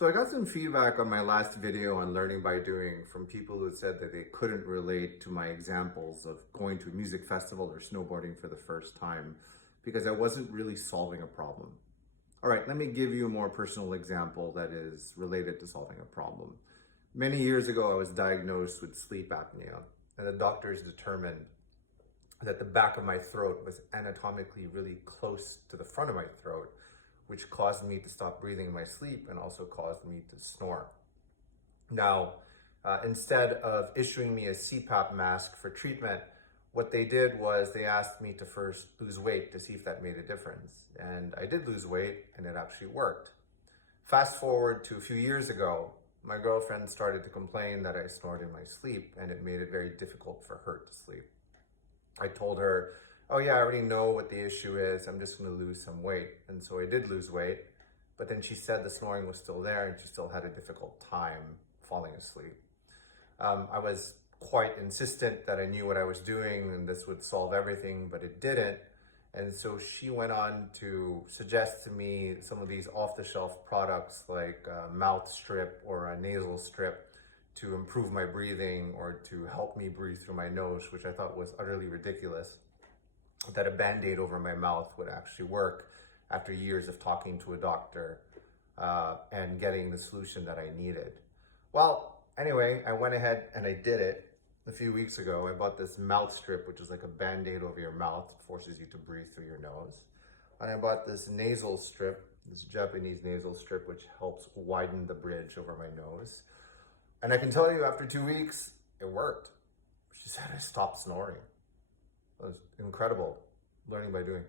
So I got some feedback on my last video on learning by doing from people who said that they couldn't relate to my examples of going to a music festival or snowboarding for the first time because I wasn't really solving a problem. All right, let me give you a more personal example that is related to solving a problem. Many years ago, I was diagnosed with sleep apnea, and the doctors determined that the back of my throat was anatomically really close to the front of my throat, which caused me to stop breathing in my sleep and also caused me to snore. Now, instead of issuing me a CPAP mask for treatment, what they did was they asked me to first lose weight to see if that made a difference. And I did lose weight and it actually worked. Fast forward to a few years ago, my girlfriend started to complain that I snored in my sleep and it made it very difficult for her to sleep. I told her, oh yeah, I already know what the issue is. I'm just going to lose some weight. And so I did lose weight. But then she said the snoring was still there and she still had a difficult time falling asleep. I was quite insistent that I knew what I was doing and this would solve everything, but it didn't. And so she went on to suggest to me some of these off-the-shelf products like a mouth strip or a nasal strip to improve my breathing or to help me breathe through my nose, which I thought was utterly ridiculous, that a Band-Aid over my mouth would actually work after years of talking to a doctor and getting the solution that I needed. Well, anyway, I went ahead and I did it. A few weeks ago, I bought this mouth strip, which is like a Band-Aid over your mouth. It forces you to breathe through your nose. And I bought this nasal strip, this Japanese nasal strip, which helps widen the bridge over my nose. And I can tell you, after 2 weeks, it worked. She said I stopped snoring. It was incredible, learning by doing.